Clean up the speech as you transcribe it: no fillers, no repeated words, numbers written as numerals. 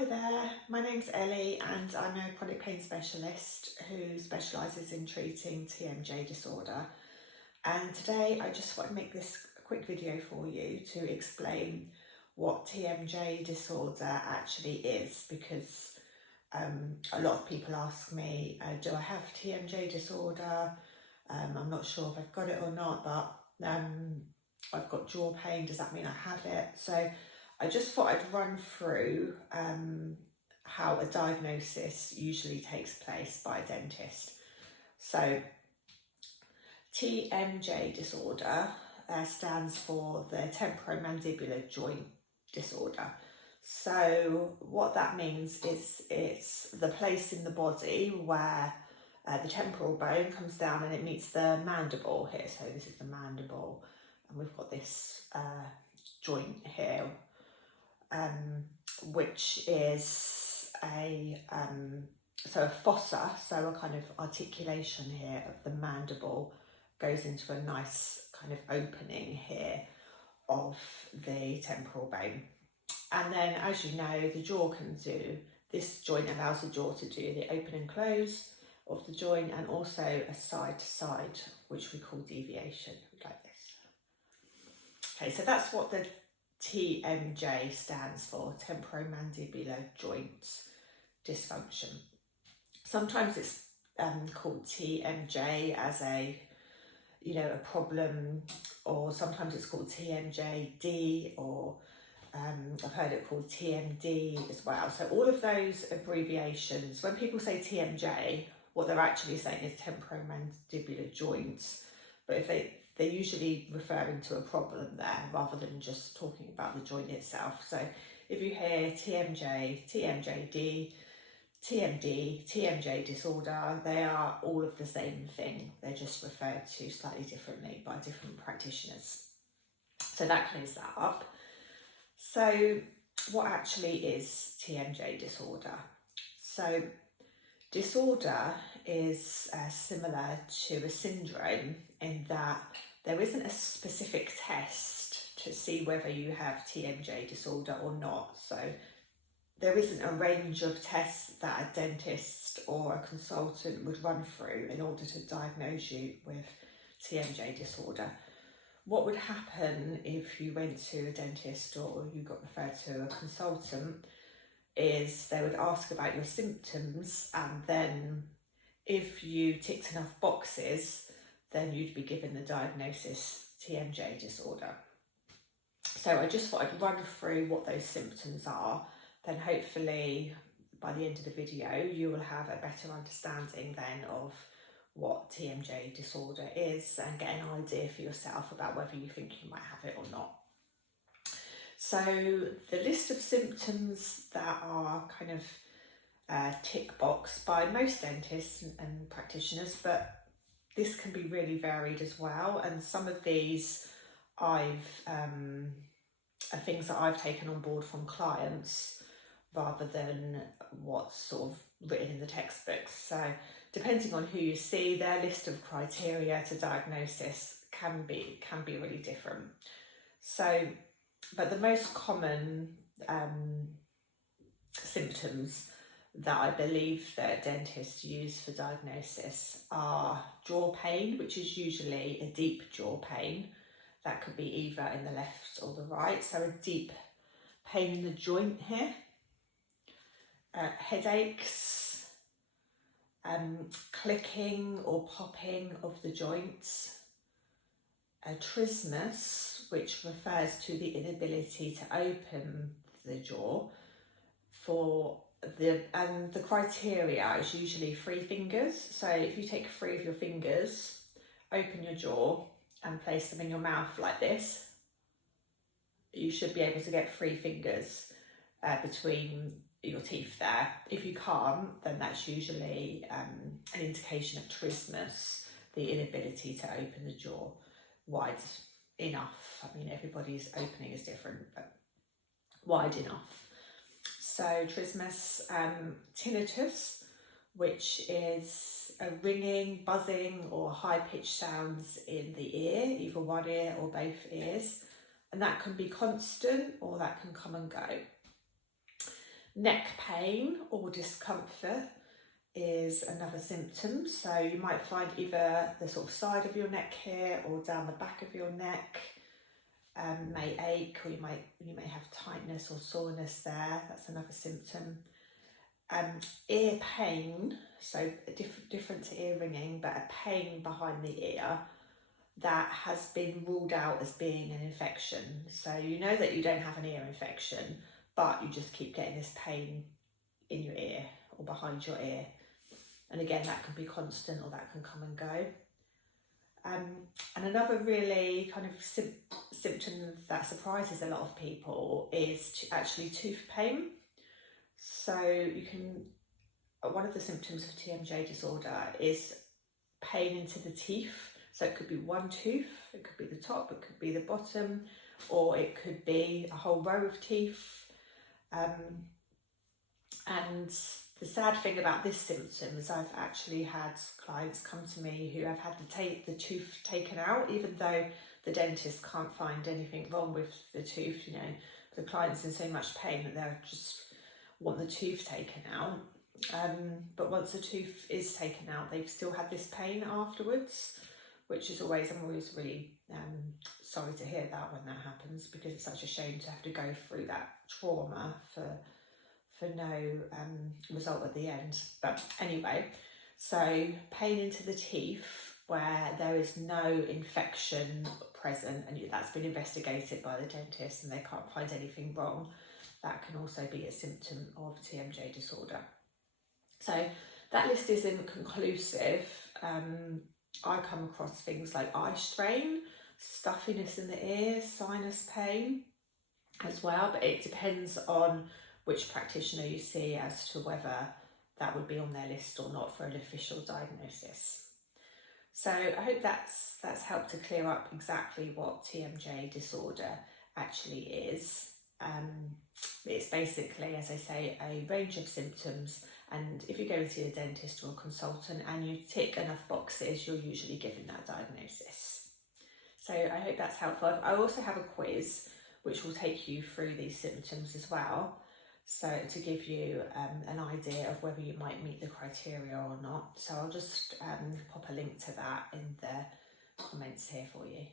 Hi there, my name's Elly and I'm a chronic pain specialist who specialises in treating TMJ disorder. And today I just want to make this quick video for you to explain what TMJ disorder actually is, because a lot of people ask me, do I have TMJ disorder? I'm not sure if I've got it or not, but I've got jaw pain, does that mean I have it? So I just thought I'd run through how a diagnosis usually takes place by a dentist. So TMJ disorder stands for the temporomandibular joint disorder. So what that means is it's the place in the body where the temporal bone comes down and it meets the mandible here. So this is the mandible and we've got this joint here, which is a fossa, so a kind of articulation here of the mandible goes into a nice kind of opening here of the temporal bone. And then, as you know, the jaw can do, this joint allows the jaw to do the open and close of the joint and also a side to side, which we call deviation, like this. Okay, so that's what the TMJ stands for, temporomandibular joint dysfunction. Sometimes it's called TMJ as a problem, or sometimes it's called TMJD, or I've heard it called TMD as well. So all of those abbreviations, when people say TMJ, what they're actually saying is temporomandibular joints, but if they're usually referring to a problem there rather than just talking about the joint itself. So if you hear TMJ, TMJD, TMD, TMJ disorder, they are all of the same thing. They're just referred to slightly differently by different practitioners. So that clears that up. So what actually is TMJ disorder? So disorder is similar to a syndrome in that there isn't a specific test to see whether you have TMJ disorder or not. So there isn't a range of tests that a dentist or a consultant would run through in order to diagnose you with TMJ disorder. What would happen if you went to a dentist or you got referred to a consultant is they would ask about your symptoms, and then if you ticked enough boxes, then you'd be given the diagnosis TMJ disorder. So I just thought I'd run through what those symptoms are, then hopefully by the end of the video you will have a better understanding then of what TMJ disorder is and get an idea for yourself about whether you think you might have it or not. So the list of symptoms that are kind of tick box by most dentists and practitioners, but this can be really varied as well, and some of these are things that I've taken on board from clients rather than what's sort of written in the textbooks. So depending on who you see, their list of criteria to diagnosis can be really different. So, but the most common symptoms that I believe that dentists use for diagnosis are jaw pain, which is usually a deep jaw pain. That could be either in the left or the right, so a deep pain in the joint here. Headaches, clicking or popping of the joints. Atrismus, which refers to the inability to open the jaw. And the criteria is usually 3 fingers. So if you take 3 of your fingers, open your jaw and place them in your mouth like this, you should be able to get 3 fingers between your teeth there. If you can't, then that's usually an indication of trismus, the inability to open the jaw wide enough. I mean, everybody's opening is different, but wide enough. So trismus, tinnitus, which is a ringing, buzzing or high-pitched sounds in the ear, either one ear or both ears, and that can be constant or that can come and go. Neck pain or discomfort is another symptom. So you might find either the sort of side of your neck here or down the back of your neck may ache, or you may have tightness or soreness there. That's another symptom. Ear pain, so different to ear ringing, but a pain behind the ear that has been ruled out as being an infection. So you know that you don't have an ear infection, but you just keep getting this pain in your ear or behind your ear. And again, that can be constant or that can come and go. And another really kind of symptom that surprises a lot of people is actually tooth pain. So one of the symptoms of TMJ disorder is pain into the teeth. So it could be one tooth, it could be the top, it could be the bottom, or it could be a whole row of teeth. And the sad thing about this symptom is I've actually had clients come to me who have had the tooth taken out, even though the dentist can't find anything wrong with the tooth. You know, the client's in so much pain that they just want the tooth taken out. But once the tooth is taken out, they've still had this pain afterwards, which is I'm always really sorry to hear that when that happens, because it's such a shame to have to go through that trauma for no result at the end. But anyway, so pain into the teeth where there is no infection present and that's been investigated by the dentist and they can't find anything wrong, that can also be a symptom of TMJ disorder. So that list isn't conclusive. I come across things like eye strain, stuffiness in the ear, sinus pain as well, but it depends on which practitioner you see as to whether that would be on their list or not for an official diagnosis. So I hope that's helped to clear up exactly what TMJ disorder actually is. It's basically, as I say, a range of symptoms, and if you go and see a dentist or a consultant and you tick enough boxes, you're usually given that diagnosis. So I hope that's helpful. I also have a quiz which will take you through these symptoms as well, so to give you an idea of whether you might meet the criteria or not. So I'll just pop a link to that in the comments here for you.